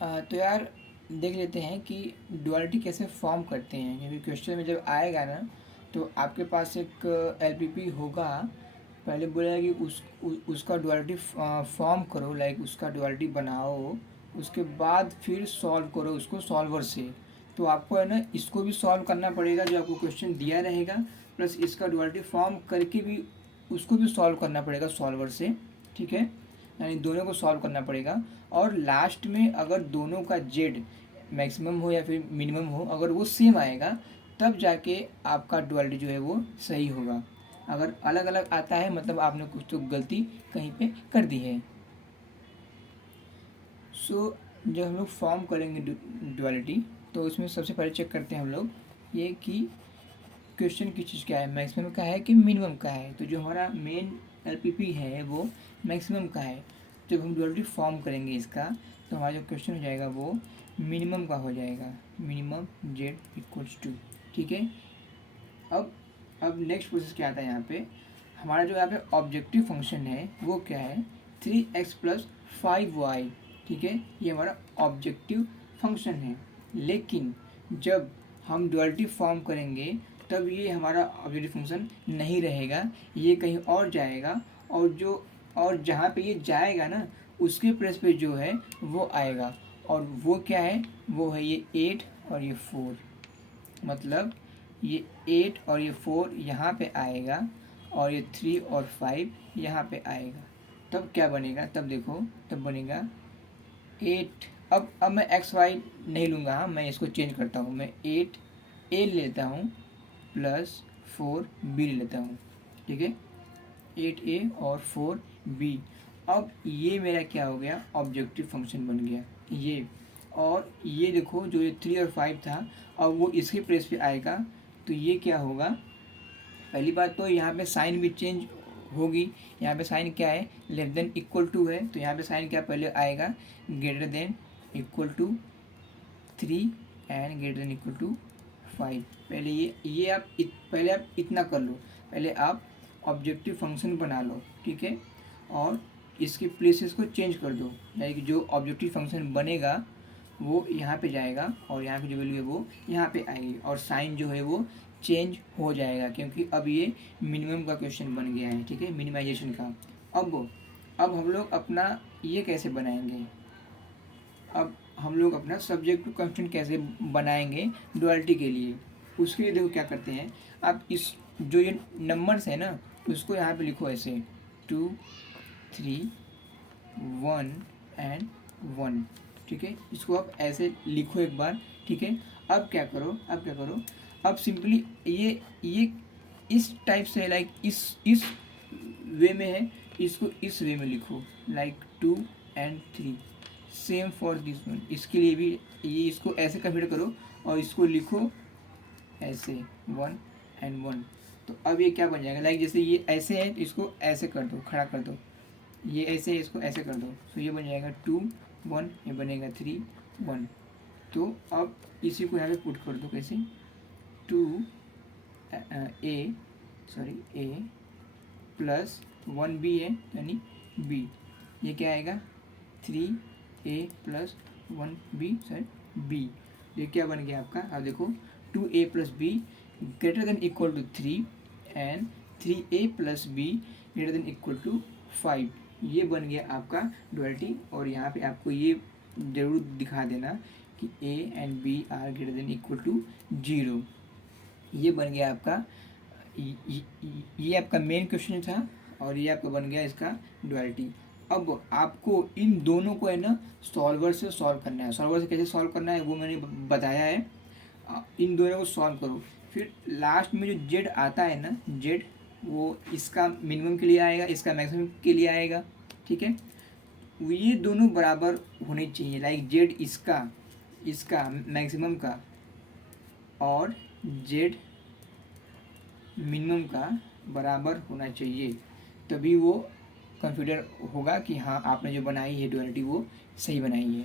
तो यार देख लेते हैं कि डुअलिटी कैसे फॉर्म करते हैं, क्योंकि क्वेश्चन में जब आएगा ना तो आपके पास एक एलपीपी होगा। पहले बोलेगा कि उसका डुअलिटी फॉर्म करो, लाइक उसका डुअलिटी बनाओ, उसके बाद फिर सॉल्व करो उसको सॉल्वर से। तो आपको है ना इसको भी सॉल्व करना पड़ेगा जो आपको क्वेश्चन दिया रहेगा, प्लस इसका डुअलिटी फॉर्म करके भी उसको भी सॉल्व करना पड़ेगा सॉल्वर से, ठीक है। यानी दोनों को सॉल्व करना पड़ेगा। और लास्ट में अगर दोनों का जेड मैक्सिमम हो या फिर मिनिमम हो, अगर वो सेम आएगा तब जाके आपका डुअलिटी जो है वो सही होगा। अगर अलग अलग आता है मतलब आपने कुछ तो गलती कहीं पे कर दी है। सो जब हम लोग फॉर्म करेंगे डुअलिटी तो उसमें सबसे पहले चेक करते हैं हम लोग ये कि क्वेश्चन की चीज़ क्या है, मैक्सिमम का है कि मिनिमम का है। तो जो हमारा मेन एलपीपी है वो मैक्सिमम का है। जब हम डुअलिटी फॉर्म करेंगे इसका तो हमारा जो क्वेश्चन हो जाएगा वो मिनिमम का हो जाएगा, मिनिमम जेड इक्वल्स टू, ठीक है। अब नेक्स्ट प्रोसेस क्या आता है यहाँ पे, हमारा जो यहाँ पे ऑब्जेक्टिव फंक्शन है वो क्या है 3x प्लस 5y, ठीक है। ये हमारा ऑब्जेक्टिव फंक्शन है। लेकिन जब हम डुअलिटी फॉर्म करेंगे तब ये हमारा ऑब्जेक्टिव फंक्शन नहीं रहेगा, ये कहीं और जाएगा। और जहाँ पे ये जाएगा ना उसके प्लेस पे जो है वो आएगा, और वो क्या है, वो है ये 8 और ये 4। मतलब ये 8 और ये 4 यहाँ पे आएगा और ये 3 और 5 यहाँ पे आएगा। तब क्या बनेगा, तब देखो तब बनेगा 8। अब मैं एक्स वाई नहीं लूँगा, हाँ मैं इसको चेंज करता हूँ, मैं 8 ए लेता हूँ प्लस 4 बी ले लेता हूँ, ठीक है। 8 ए और 4 बी। अब ये मेरा क्या हो गया, ऑब्जेक्टिव फंक्शन बन गया ये। और ये देखो जो ये 3 और 5 था अब वो इसके प्लेस पे आएगा। तो ये क्या होगा, पहली बात तो यहाँ पे साइन भी चेंज होगी। यहाँ पे साइन क्या है, लेस देन इक्वल टू है, तो यहाँ पे साइन क्या पहले आएगा, greater than equal to 3 and greater than equal to 5। पहले ये आप पहले आप इतना कर लो, पहले आप ऑब्जेक्टिव फंक्शन बना लो, ठीक है। और इसके प्लेसेस को चेंज कर दो, यानी कि जो ऑब्जेक्टिव फंक्शन बनेगा वो यहाँ पे जाएगा और यहाँ की जो वैल्यू है वो यहाँ पे आएगी, और साइन जो है वो चेंज हो जाएगा क्योंकि अब ये मिनिमम का क्वेश्चन बन गया है, ठीक है, मिनिमाइजेशन का। अब हम लोग अपना ये कैसे बनाएंगे, अब हम लोग अपना सब्जेक्ट टू कंस्टेंट कैसे बनाएंगे डुअलिटी के लिए। उसके लिए देखो क्या करते हैं, आप इस जो ये नंबर्स है ना उसको यहाँ पे लिखो ऐसे 2 3 1 एंड 1, ठीक है। इसको आप ऐसे लिखो एक बार, ठीक है। अब क्या करो, अब सिंपली ये इस टाइप से लाइक इस वे में है, इसको इस वे में लिखो like 2 and 3। Same for this one, इसके लिए भी ये इसको ऐसे कन्वर्ट करो और इसको लिखो ऐसे 1 एंड 1। तो अब ये क्या बन जाएगा, लाइक जैसे ये ऐसे है तो इसको ऐसे कर दो, खड़ा कर दो, ये ऐसे है इसको ऐसे कर दो, तो ये बन जाएगा 2 1, ये बनेगा 3 1। तो अब इसी को यहाँ पे पुट कर दो कैसे, 2 ए प्लस 1 बी है यानी बी, ये क्या आएगा 3 ए प्लस 1 बी बी। ये क्या बन गया आपका, अब देखो 2 A plus B greater than equal to 3 and 3 A plus B greater than equal to 5। ये बन गया आपका डुअलिटी। और यहाँ पे आपको ये जरूर दिखा देना कि A and B are greater than equal to 0। ये बन गया आपका ये आपका मेन क्वेश्चन था और ये आपका बन गया इसका डुअलिटी। अब आपको इन दोनों को है ना सॉल्वर से सॉल्व करना है। सॉल्वर से कैसे सॉल्व करना है वो मैंने बताया है। इन दोनों को सॉल्व करो, फिर लास्ट में जो जेड आता है ना, जेड वो इसका मिनिमम के लिए आएगा, इसका मैक्सिमम के लिए आएगा, ठीक है। ये दोनों बराबर होने चाहिए, लाइक जेड इसका मैक्सिमम का और जेड मिनिमम का बराबर होना चाहिए, तभी वो कंसिडर होगा कि हाँ आपने जो बनाई है डुअलिटी वो सही बनाई है।